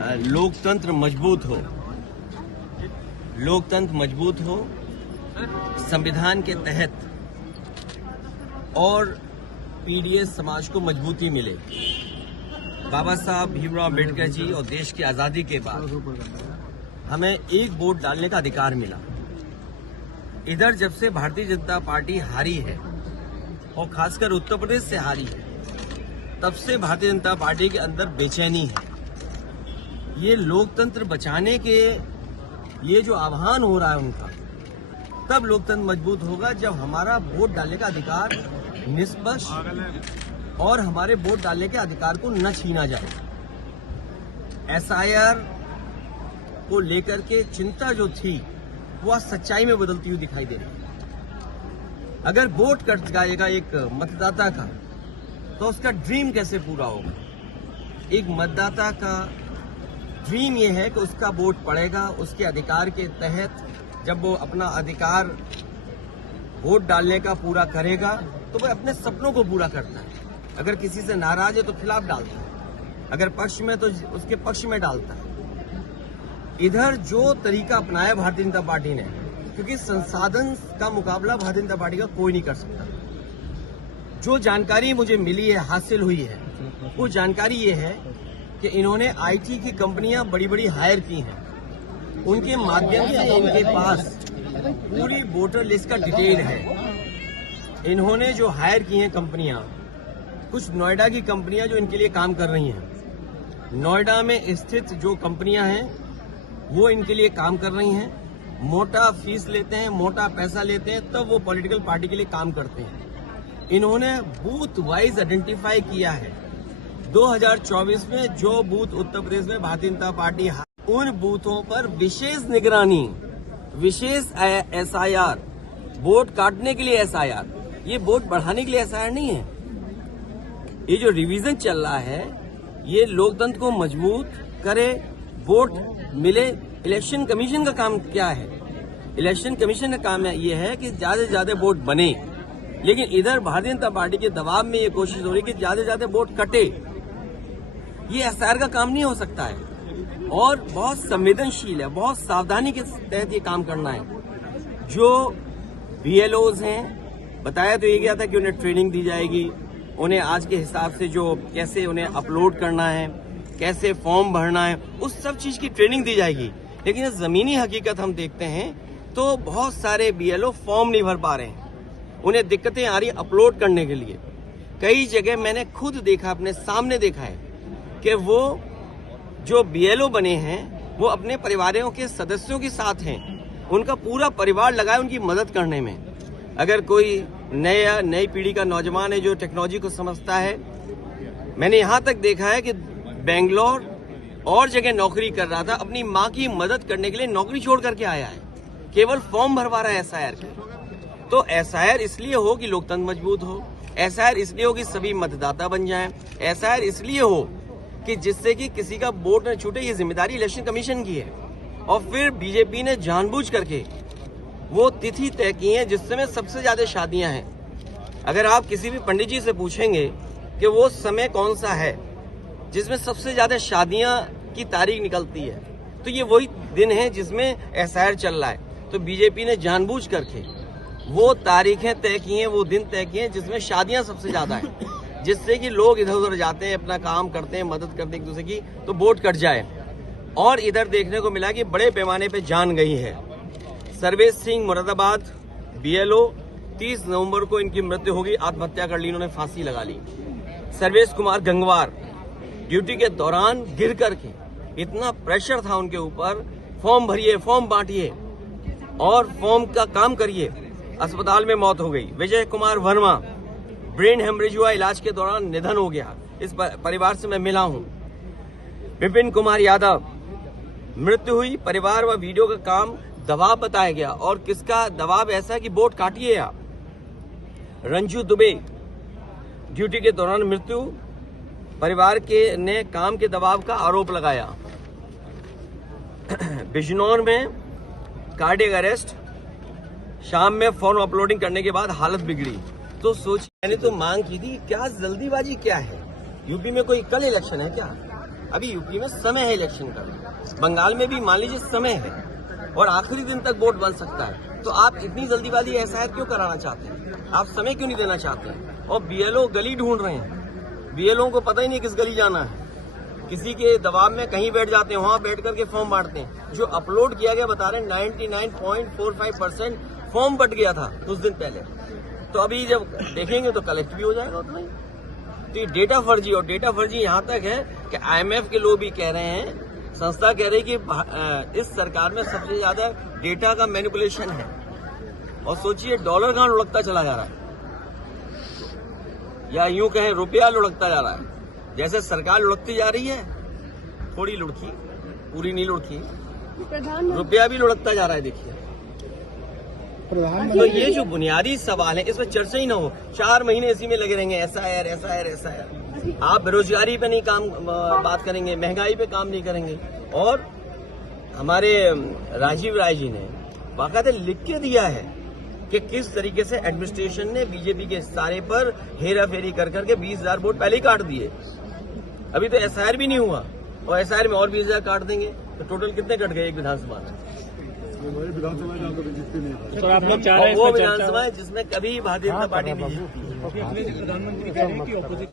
लोकतंत्र मजबूत हो, लोकतंत्र मजबूत हो, संविधान के तहत और पीडीएस समाज को मजबूती मिले। बाबा साहब भीमराव अम्बेडकर जी और देश की आज़ादी के बाद हमें एक वोट डालने का अधिकार मिला। इधर जब से भारतीय जनता पार्टी हारी है और खासकर उत्तर प्रदेश से हारी है, तब से भारतीय जनता पार्टी के अंदर बेचैनी है। ये लोकतंत्र बचाने के ये जो आह्वान हो रहा है उनका, तब लोकतंत्र मजबूत होगा जब हमारा वोट डालने का अधिकार निष्पक्ष और हमारे वोट डालने के अधिकार को न छीना जाए। एसआईआर को लेकर के चिंता जो थी वो आज सच्चाई में बदलती हुई दिखाई दे रही है। अगर वोट कट जाएगा एक मतदाता का, तो उसका ड्रीम कैसे पूरा होगा? एक मतदाता का ड्रीम ये है कि उसका वोट पड़ेगा, उसके अधिकार के तहत जब वो अपना अधिकार वोट डालने का पूरा करेगा तो वह अपने सपनों को पूरा करता है। अगर किसी से नाराज है तो खिलाफ डालता है, अगर पक्ष में तो उसके पक्ष में डालता है। इधर जो तरीका अपनाया भारतीय जनता पार्टी ने, क्योंकि संसाधन का मुकाबला भारतीय जनता पार्टी का कोई नहीं कर सकता। जो जानकारी मुझे मिली है, हासिल हुई है, वो जानकारी ये है कि इन्होंने आईटी की कंपनियां बड़ी बड़ी हायर की हैं। उनके माध्यम से इनके पास पूरी वोटर लिस्ट का डिटेल है। इन्होंने जो हायर की हैं कंपनियां, कुछ नोएडा की कंपनियां जो इनके लिए काम कर रही हैं, नोएडा में स्थित जो कंपनियां हैं वो इनके लिए काम कर रही हैं। मोटा फीस लेते हैं, मोटा पैसा लेते हैं, तब वो पॉलिटिकल पार्टी के लिए काम करते हैं। इन्होंने बूथ वाइज आइडेंटिफाई किया है। 2024 में जो बूथ उत्तर प्रदेश में भारतीय जनता पार्टी, उन बूथों पर विशेष निगरानी, विशेष एसआईआर, वोट काटने के लिए एसआईआर, ये वोट बढ़ाने के लिए एसआईआर नहीं है। ये जो रिवीजन चल रहा है ये लोकतंत्र को मजबूत करे, वोट मिले। इलेक्शन कमीशन का काम क्या है? इलेक्शन कमीशन का काम ये है कि ज्यादा से ज्यादा वोट बने, लेकिन इधर भारतीय जनता पार्टी के दबाव में ये कोशिश हो रही है कि ज्यादा से ज्यादा वोट कटे। ये एसआईआर का काम नहीं हो सकता है और बहुत संवेदनशील है, बहुत सावधानी के तहत ये काम करना है। जो बीएलओज हैं, बताया तो ये गया था कि उन्हें ट्रेनिंग दी जाएगी, उन्हें आज के हिसाब से जो कैसे उन्हें अपलोड करना है, कैसे फॉर्म भरना है, उस सब चीज की ट्रेनिंग दी जाएगी। लेकिन जमीनी हकीकत हम देखते हैं तो बहुत सारे बीएलओ फॉर्म नहीं भर पा रहे हैं, उन्हें दिक्कतें आ रही अपलोड करने के लिए। कई जगह मैंने खुद देखा, अपने सामने देखा है कि वो जो बीएलओ बने हैं वो अपने परिवारों के सदस्यों के साथ हैं, उनका पूरा परिवार लगा है उनकी मदद करने में। अगर कोई नई पीढ़ी का नौजवान है जो टेक्नोलॉजी को समझता है, मैंने यहाँ तक देखा है कि बेंगलोर और जगह नौकरी कर रहा था, अपनी माँ की मदद करने के लिए नौकरी छोड़ करके आया है, केवल फॉर्म भरवा रहा है एसआईआर के। तो एसआईआर इसलिए हो कि लोकतंत्र मजबूत हो, एसआईआर इसलिए हो कि सभी मतदाता बन जाएं, एसआईआर इसलिए हो कि जिससे कि किसी का वोट न छूटे। ये जिम्मेदारी इलेक्शन कमीशन की है। और फिर बीजेपी ने जानबूझ करके वो तिथि तय की है जिसमें सबसे ज्यादा शादियां हैं। अगर आप किसी भी पंडित जी से पूछेंगे कि वो समय कौन सा है जिसमें सबसे ज्यादा शादियां की तारीख निकलती है, तो ये वही दिन है जिसमें एसआईआर चल रहा है। तो बीजेपी ने जानबूझ करके वो तारीखें तय की हैं, वो दिन तय किए हैं जिसमें शादियां सबसे ज्यादा हैं, जिससे कि लोग इधर उधर जाते हैं, अपना काम करते हैं, मदद करते हैं एक दूसरे की, तो वोट कट जाए। और इधर देखने को मिला कि बड़े पैमाने पे जान गई है। सर्वेश सिंह मुरादाबाद बीएलओ, 30 नवंबर को इनकी मृत्यु होगी, आत्महत्या कर ली, इन्होंने फांसी लगा ली। सर्वेश कुमार गंगवार ड्यूटी के दौरान गिर करके, इतना प्रेशर था उनके ऊपर, फॉर्म भरिए, फॉर्म बांटिए और फॉर्म का काम करिए, अस्पताल में मौत हो गई। विजय कुमार वर्मा ब्रेन हेमरेज हुआ, इलाज के दौरान निधन हो गया। इस परिवार से मैं मिला हूं। विपिन कुमार यादव मृत्यु हुई, परिवार व वीडियो का काम दबाव बताया गया। और किसका दबाव ऐसा है कि वोट काटिए आप। रंजू दुबे ड्यूटी के दौरान मृत्यु, परिवार के ने काम के दबाव का आरोप लगाया। बिजनौर में कार्डियक अरेस्ट, शाम में फॉर्म अपलोडिंग करने के बाद हालत बिगड़ी। तो सोचिए, मैंने तो मांग की थी, क्या जल्दीबाजी क्या है? यूपी में कोई कल इलेक्शन है क्या? अभी यूपी में समय है इलेक्शन का, बंगाल में भी मान लीजिए समय है और आखिरी दिन तक वोट बन सकता है, तो आप इतनी जल्दीबाजी एसआईआर क्यों कराना चाहते हैं? आप समय क्यों नहीं देना चाहते हैं? और बीएलओ गली ढूंढ रहे हैं, बीएलओ को पता ही नहीं किस गली जाना है, किसी के दबाव में कहीं बैठ जाते हैं, वहां बैठ करके फॉर्म बांटते हैं। जो अपलोड किया गया बता रहे हैं 99.45% फॉर्म बट गया था कुछ दिन पहले, तो अभी जब देखेंगे तो कलेक्ट भी हो जाएगा उतना ही। तो ये डेटा फर्जी, और डेटा फर्जी यहां तक है कि आईएमएफ के लोग भी कह रहे हैं, संस्था कह रही कि इस सरकार में सबसे ज्यादा डेटा का मैनिपुलेशन है। और सोचिए डॉलर कहां लुढ़कता चला जा रहा है, या यूं कहें रुपया लुढ़कता जा रहा है। जैसे सरकार लुढ़कती जा रही है, थोड़ी लुढ़की, पूरी नहीं लुढ़की, रुपया भी लुढ़कता जा रहा है। देखिए, तो ये जो बुनियादी सवाल है इसमें चर्चा ही ना हो, 4 महीने इसी में लगे रहेंगे, एसआईआर एसआईआर एसआईआर। आप बेरोजगारी पे नहीं काम बात करेंगे, महंगाई पे काम नहीं करेंगे। और हमारे राजीव राय जी ने बाकायदा लिख के दिया है कि किस तरीके से एडमिनिस्ट्रेशन ने बीजेपी के सारे पर हेरा फेरी कर करके 20,000 वोट पहले ही काट दिए। अभी तो एसआईआर भी नहीं हुआ, और एसआईआर में और 20,000 काट देंगे, तो टोटल कितने कट गए एक विधानसभा में? तो आप लोग चाह रहे हैं वो विधानसभा है जिसमें कभी भारतीय जनता पार्टी नहीं जीतती है। प्रधानमंत्री कह रहे हैं कि